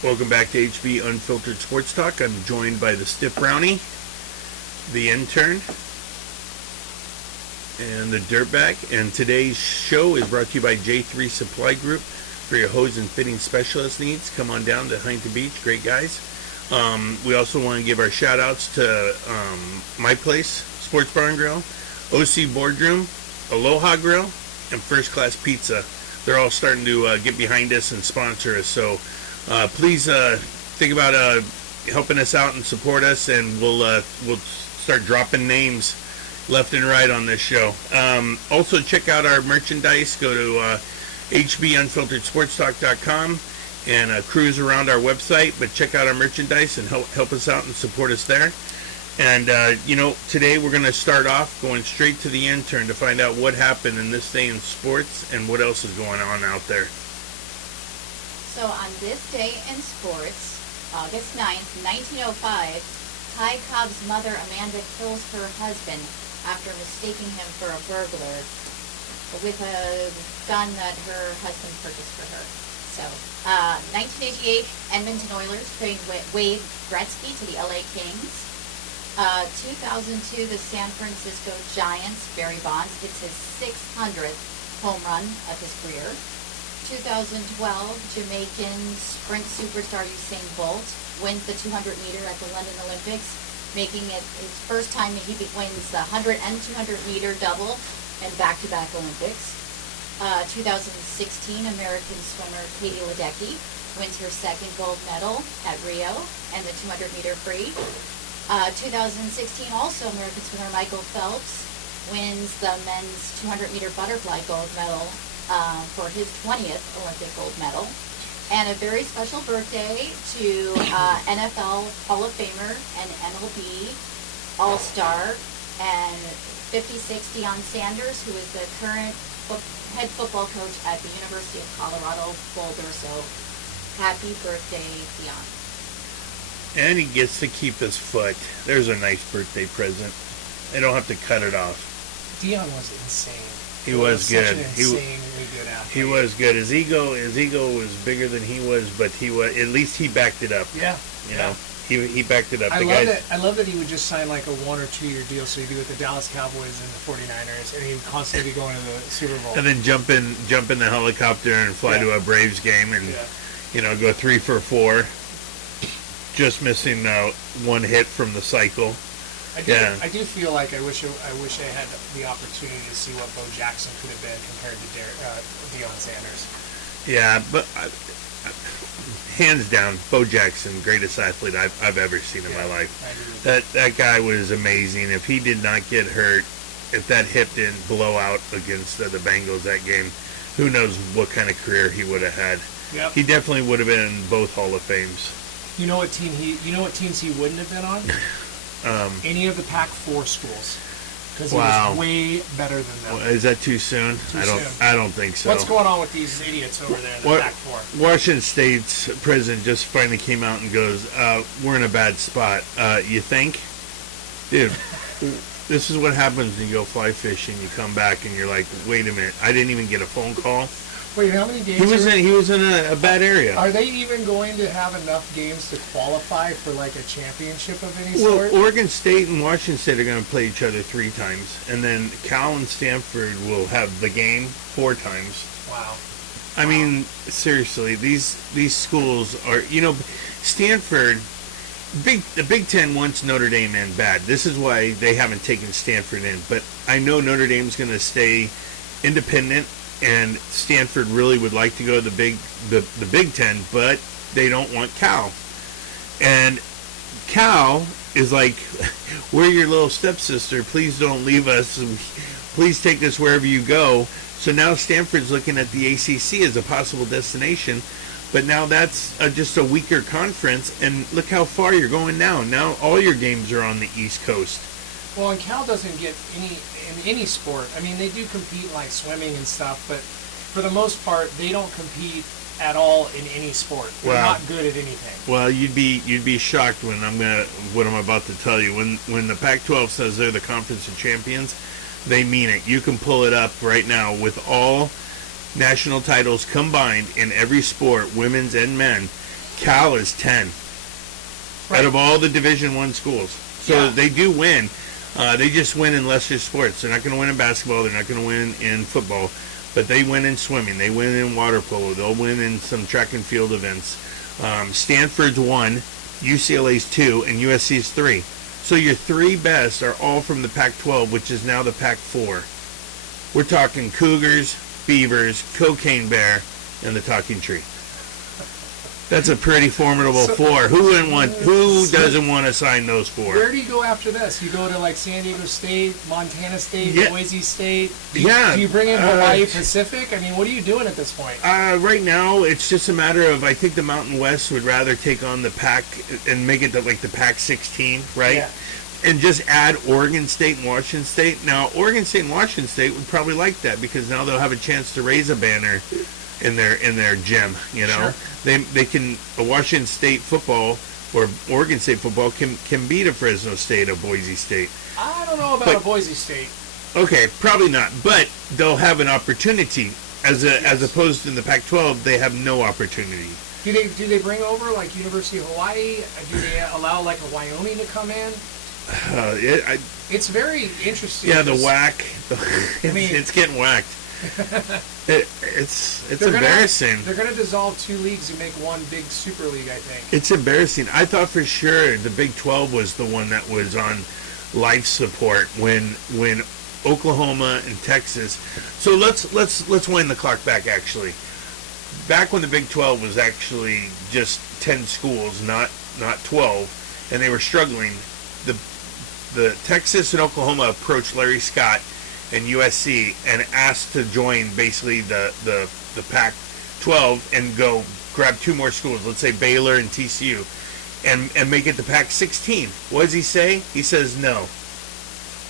Welcome back to HB Unfiltered Sports Talk. I'm joined by the Stiff Brownie, the Intern, and the Dirtbag. And today's show is brought to you by J3 Supply Group for your hose and fitting specialist needs. Come on down to Huntington Beach. Great guys. We also want to give our shout outs to My Place, Sports Bar and Grill, OC Boardroom, Aloha Grill, and First Class Pizza. They're all starting to get behind us and sponsor us. So please think about helping us out and support us, and we'll start dropping names left and right on this show. Also, check out our merchandise. Go to hbunfilteredsportstalk.com and cruise around our website. But check out our merchandise and help us out and support us there. And today we're going to start off going straight to the intern to find out what happened in this day in sports and what else is going on out there. So on this day in sports, August 9th, 1905, Ty Cobb's mother Amanda kills her husband after mistaking him for a burglar with a gun that her husband purchased for her. So, 1988, Edmonton Oilers trade Wade Gretzky to the LA Kings. 2002, the San Francisco Giants, Barry Bonds hits his 600th home run of his career. 2012, Jamaican sprint superstar Usain Bolt wins the 200 meter at the London Olympics, making it his first time he wins the 100 and 200 meter double in back-to-back Olympics. 2016, American swimmer Katie Ledecky wins her second gold medal at Rio and the 200 meter free. 2016, also American swimmer Michael Phelps wins the men's 200 meter butterfly gold medal for his 20th Olympic gold medal. And a very special birthday to NFL Hall of Famer and MLB All-Star and 56 Deion Sanders, who is the current head football coach at the University of Colorado Boulder. So happy birthday, Deion. And he gets to keep his foot. There's a nice birthday present. They don't have to cut it off. Deion was insane. He was good. Such an insanely good athlete. He was good. His ego was bigger than he was, but at least he backed it up. Yeah. You know, he backed it up. I love that he would just sign like a 1 or 2 year deal, so he'd be with the Dallas Cowboys and the 49ers, and he would constantly be going to the Super Bowl. And then jump in the helicopter and fly to a Braves game and go 3 for 4, just missing one hit from the cycle. I do feel like I wish I had the opportunity to see what Bo Jackson could have been compared to Deion Sanders. Yeah, but hands down, Bo Jackson, greatest athlete I've ever seen in my life. That guy was amazing. If he did not get hurt, if that hip didn't blow out against the Bengals that game, who knows what kind of career he would have had. Yep. He definitely would have been in both Hall of Fames. You know what teams he wouldn't have been on? Any of the Pac-4 schools, because he was way better than them. Is that too soon? I don't think so. What's going on with these idiots over there in the Pac-4? Washington State's president just finally came out and goes, "We're in a bad spot." You think, dude? This is what happens when you go fly fishing. You come back and you're like, "Wait a minute! I didn't even get a phone call." Wait, how many games? He was in a bad area. Are they even going to have enough games to qualify for like a championship of any sort? Well, Oregon State and Washington State are going to play each other 3 times, and then Cal and Stanford will have the game 4 times. Wow. I mean, seriously, these schools are, Stanford. The Big Ten wants Notre Dame in bad. This is why they haven't taken Stanford in. But I know Notre Dame's going to stay independent. And Stanford really would like to go to the Big Ten, but they don't want Cal. And Cal is like, we're your little stepsister. Please don't leave us. Please take us wherever you go. So now Stanford's looking at the ACC as a possible destination. But now that's just a weaker conference. And look how far you're going now. Now all your games are on the East Coast. Well, and Cal doesn't get any sport. I mean, they do compete like swimming and stuff, but for the most part, they don't compete at all in any sport. They're not good at anything. Well, you'd be shocked when what I'm about to tell you. When the Pac-12 says they're the conference of champions, they mean it. You can pull it up right now with all national titles combined in every sport, women's and men. Cal is 10 Right. out of all the Division I schools. So Yeah. they do win. They just win in lesser sports. They're not going to win in basketball. They're not going to win in football. But they win in swimming. They win in water polo. They'll win in some track and field events. Stanford's 1, UCLA's 2, and USC's 3. So your 3 best are all from the Pac-12, which is now the Pac-4. We're talking Cougars, Beavers, Cocaine Bear, and the Talking Tree. That's a pretty formidable 4. Who doesn't want to sign those 4? Where do you go after this? You go to like San Diego State, Montana State, Yeah. Boise State. Yeah. Do you bring in Hawaii Pacific? I mean, what are you doing at this point? Right now, it's just a matter of, I think the Mountain West would rather take on the Pac and make it like the Pac-16, right? Yeah. And just add Oregon State and Washington State. Now, Oregon State and Washington State would probably like that because now they'll have a chance to raise a banner in their gym. You know, Sure. they can Washington State football or Oregon State football can beat a Fresno State or Boise State. I don't know about But- a Boise State. Okay, probably not, but they'll have an opportunity. As opposed to in the Pac-12, they have no opportunity. Do they bring over like University of Hawaii? Do they allow like a Wyoming to come in? It's very interesting. Yeah, the 'cause whack. mean- It's getting whacked. It's they're embarrassing. They're going to dissolve 2 leagues and make one big super league, I think. It's embarrassing. I thought for sure the Big 12 was the one that was on life support when Oklahoma and Texas. So let's wind the clock back. Actually, back when the Big 12 was actually just 10 schools, not 12, and they were struggling. The Texas and Oklahoma approached Larry Scott and USC and asked to join basically the Pac-12 and go grab 2 more schools, let's say Baylor and TCU, and make it the Pac-16. What does he say? He says no.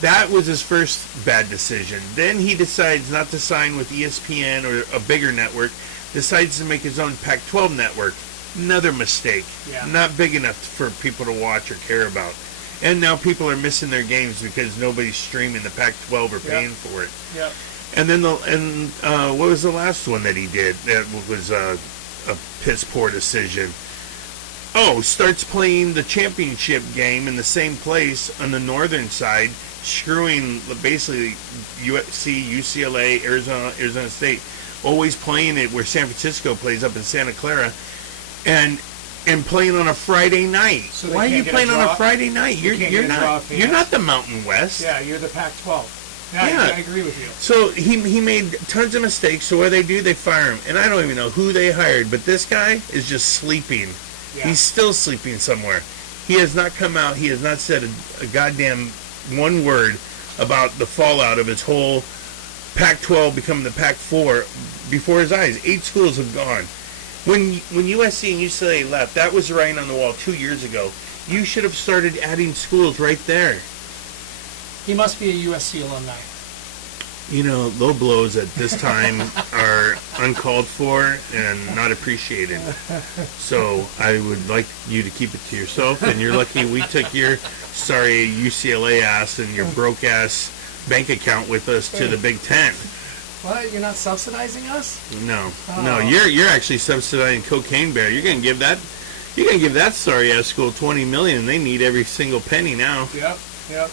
That was his first bad decision. Then he decides not to sign with ESPN or a bigger network, decides to make his own Pac-12 network. Another mistake. Yeah. Not big enough for people to watch or care about. And now people are missing their games because nobody's streaming the Pac-12 or paying for it. Yep. And then what was the last one that he did? That was a piss poor decision. Oh, starts playing the championship game in the same place on the northern side, screwing basically USC, UCLA, Arizona State, always playing it where San Francisco plays up in Santa Clara, and playing on a Friday night. So they Why are can't you get playing a on draw? a Friday night? They can't get a draw of You're fans? not the Mountain West. Yeah, you're the Pac-12. Yeah, Yeah. I agree with you. So he made tons of mistakes. So what do? They fire him, and I don't even know who they hired. But this guy is just sleeping. Yeah. He's still sleeping somewhere. He has not come out. He has not said a goddamn one word about the fallout of his whole Pac-12 becoming the Pac-4 before his eyes. 8 schools have gone. When USC and UCLA left, that was the writing on the wall 2 years ago. You should have started adding schools right there. He must be a USC alumni. You know, low blows at this time are uncalled for and not appreciated. So I would like you to keep it to yourself, and you're lucky we took your sorry UCLA ass and your broke ass bank account with us to the Big Ten. What? You're not subsidizing us? No, Oh. no, you're actually subsidizing Cocaine Bear. You're gonna give that sorry ass school $20 million. They need every single penny now. Yep.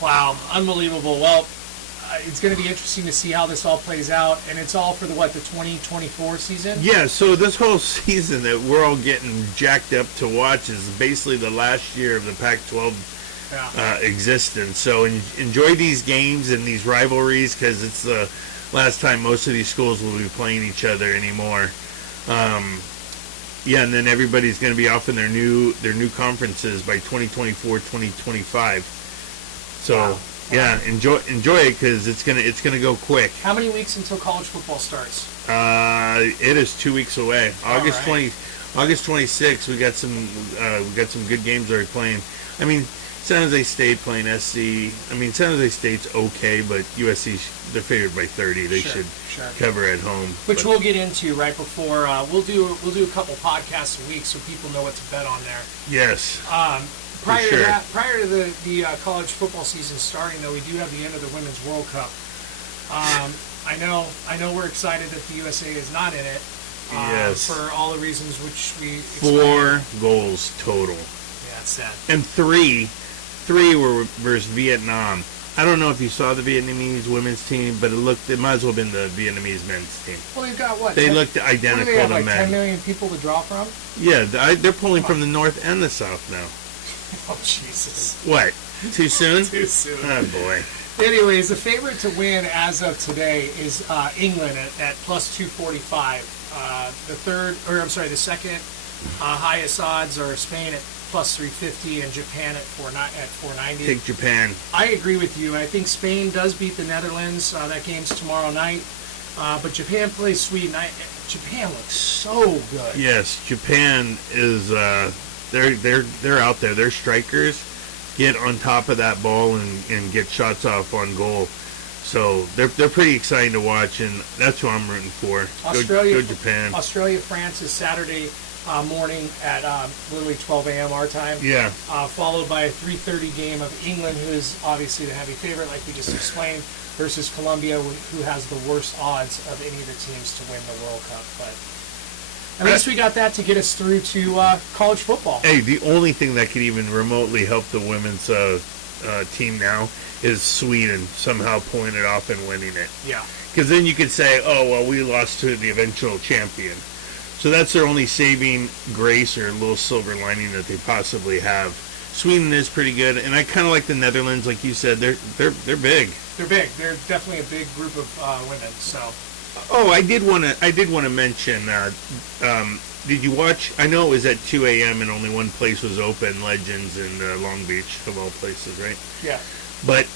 Wow, unbelievable. Well, it's going to be interesting to see how this all plays out, and it's all for the 2024 season? Yeah, so this whole season that we're all getting jacked up to watch is basically the last year of the Pac-12 Yeah. existence. So enjoy these games and these rivalries because it's the last time most of these schools will be playing each other anymore. Yeah, and then everybody's going to be off in their new conferences by 2024, 2025. So Wow. yeah, enjoy it because it's gonna go quick. How many weeks until college football starts? It is 2 weeks away. August right. 26th. We got some good games already playing. I mean, San Jose State playing SC. I mean, San Jose State's okay, but USC they're favored by 30. They Sure. should cover at home. Which But- we'll get into right before we'll do a couple podcasts a week so people know what to bet on there. yes. Prior sure. to that, prior to the college football season starting, though, we do have the end of the Women's World Cup. I know we're excited that the USA is not in it. Yes. For all the reasons which we 4 goals total. Yeah, it's sad. And three were versus Vietnam. I don't know if you saw the Vietnamese women's team, but it might as well have been the Vietnamese men's team. Well, you've got what? They 10 looked what do identical they have, to like men. 10 million people to draw from? Yeah, they're pulling from the north and the south now. Oh, Jesus. What? Too soon? Too soon. Oh, boy. Anyways, the favorite to win as of today is England at plus 245. The second highest odds are Spain at plus 350 and Japan at 490. Take Japan. I agree with you. I think Spain does beat the Netherlands. That game's tomorrow night. But Japan plays Sweden. Japan looks so good. Yes, Japan is. They're out there. Their strikers get on top of that ball and get shots off on goal. So they're pretty exciting to watch, and that's who I'm rooting for. Go Japan. Australia, France is Saturday morning at literally 12 a.m. our time. Yeah. Followed by a 3:30 game of England, who is obviously the heavy favorite, like we just explained, versus Colombia, who has the worst odds of any of the teams to win the World Cup. But at least we got that to get us through to college football. Hey, the only thing that could even remotely help the women's team now is Sweden somehow pulling it off and winning it. Yeah. Because then you could say, oh, well, we lost to the eventual champion. So that's their only saving grace or little silver lining that they possibly have. Sweden is pretty good, and I kind of like the Netherlands, like you said. They're big. They're big. They're definitely a big group of women. So. Oh, I did want to mention. Did you watch? I know it was at 2 a.m. and only one place was open. Legends in Long Beach, of all places, right? Yeah. But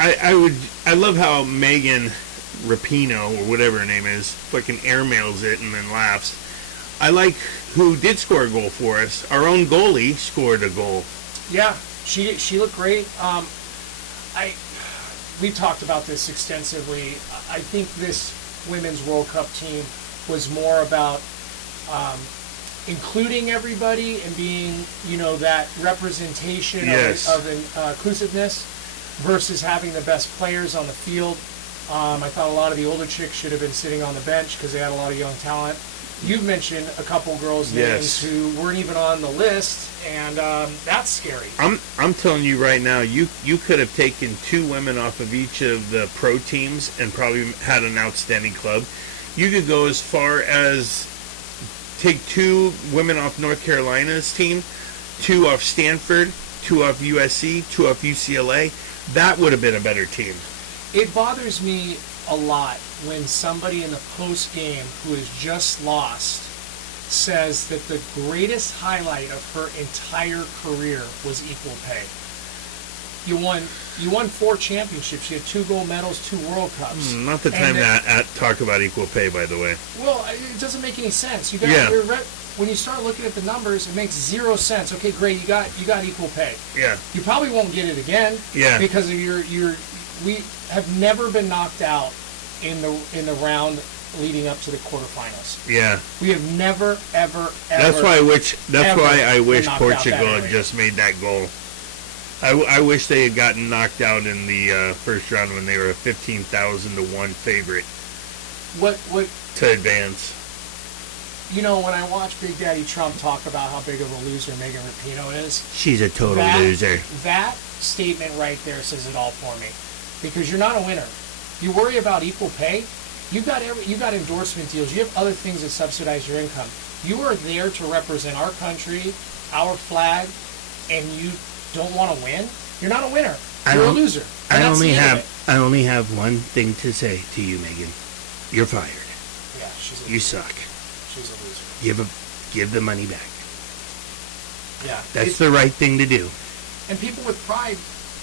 I love how Megan Rapinoe, or whatever her name is, fucking airmails it and then laughs. I like who did score a goal for us. Our own goalie scored a goal. Yeah, she looked great. We talked about this extensively. I think this Women's World Cup team was more about including everybody and being, that representation Yes. of inclusiveness versus having the best players on the field. I thought a lot of the older chicks should have been sitting on the bench because they had a lot of young talent. You've mentioned a couple girls' names Yes. who weren't even on the list, and that's scary. I'm telling you right now, you could have taken 2 women off of each of the pro teams and probably had an outstanding club. You could go as far as take 2 women off North Carolina's team, 2 off Stanford, 2 off USC, 2 off UCLA. That would have been a better team. It bothers me a lot when somebody in the post game who has just lost says that the greatest highlight of her entire career was equal pay. You won 4 championships. You had 2 gold medals, 2 World Cups. Not the time to talk about equal pay, by the way. Well, it doesn't make any sense. Yeah. When you start looking at the numbers, it makes 0 sense. Okay, great, you got equal pay. Yeah. You probably won't get it again. Yeah. Because of we have never been knocked out in the round leading up to the quarterfinals. Yeah. We have never, ever. That's why I wish been knocked out Portugal that had early. just made that goal. I wish they had gotten knocked out in the first round when they were a 15,000 to 1 favorite What to advance. when I watch Big Daddy Trump talk about how big of a loser Megan Rapinoe is, She's a total that, loser. That statement right there says it all for me. Because you're not a winner. You worry about equal pay. You've got endorsement deals. You have other things that subsidize your income. You are there to represent our country, our flag, and you don't want to win. You're not a winner. You're a loser. And I that's only the end have of it. I only have one thing to say to you, Megan. You're fired. Yeah, she's a You loser. suck. She's a loser. Give the money back. Yeah. That's the right thing to do. And people with pride,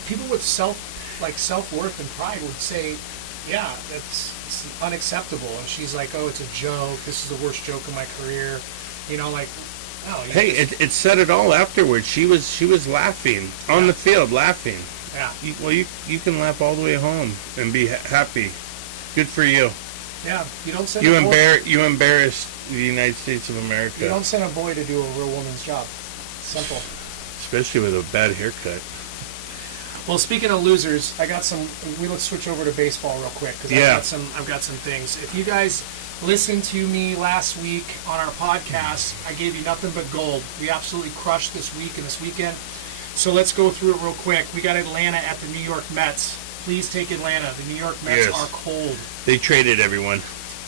people with self-worth and pride would say, yeah, it's unacceptable. And she's like, oh, it's a joke. This is the worst joke of my career. No. Hey, it said it all afterwards. She was laughing on the field, laughing. Yeah. You can laugh all the way home and be happy. Good for you. Yeah. You don't send You embarrassed the United States of America. You don't send a boy to do a real woman's job. Simple. Especially with a bad haircut. Well, speaking of losers, I got some. Let's switch over to baseball real quick because Yeah. I've got some things. If you guys listened to me last week on our podcast, I gave you nothing but gold. We absolutely crushed this week and this weekend. So let's go through it real quick. We got Atlanta at the New York Mets. Please take Atlanta. The New York Mets Yes. are cold. They traded everyone.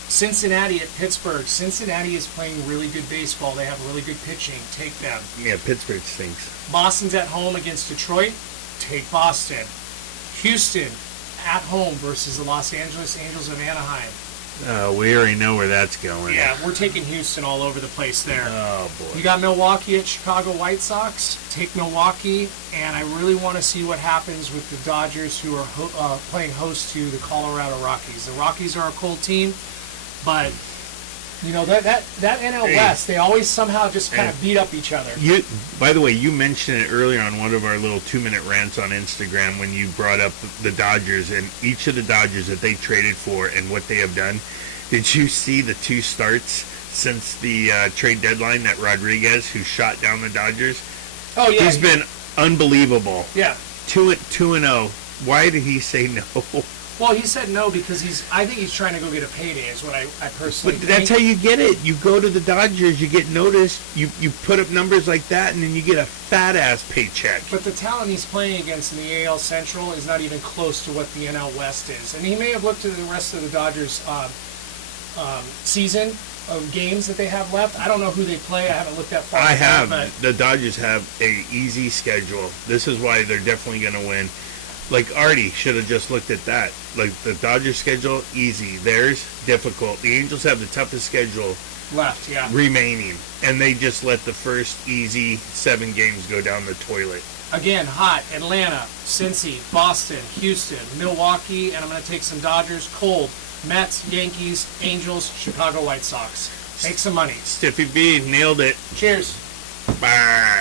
Cincinnati at Pittsburgh. Cincinnati is playing really good baseball. They have really good pitching. Take them. Yeah, Pittsburgh stinks. Boston's at home against Detroit. Take Boston. Houston at home versus the Los Angeles Angels of Anaheim. We already know where that's going. Yeah, we're taking Houston all over the place there. Oh, boy. You got Milwaukee at Chicago White Sox. Take Milwaukee, and I really want to see what happens with the Dodgers, who are playing host to the Colorado Rockies. The Rockies are a cold team, but you know that NL Hey. West, they always somehow just kind of beat up each other. By the way, you mentioned it earlier on one of our little 2-minute rants on Instagram when you brought up the Dodgers and each of the Dodgers that they traded for and what they have done. Did you see the 2 starts since the trade deadline that Rodriguez, who shot down the Dodgers? Oh yeah, He's been unbelievable. yeah. 2-0. Why did he say no? Well, he said no because I think he's trying to go get a payday. Is what I personally But think. that's how you get it. You go to the Dodgers, you get noticed, you put up numbers like that, and then you get a fat-ass paycheck. But the talent he's playing against in the AL Central is not even close to what the NL West is. And he may have looked at the rest of the Dodgers' season of games that they have left. I don't know who they play. I haven't looked that far. I ahead, have. but The Dodgers have a easy schedule. This is why they're definitely going to win. Like Artie should have just looked at that. Like the Dodgers schedule, easy. Theirs, difficult. The Angels have the toughest schedule left, yeah. remaining, and they just let the first easy 7 games go down the toilet. Again, hot. Atlanta, Cincy, Boston, Houston, Milwaukee, and I'm going to take some Dodgers. Cold. Mets, Yankees, Angels, Chicago White Sox. Make some money. Stiffy B nailed it. Cheers. Bah.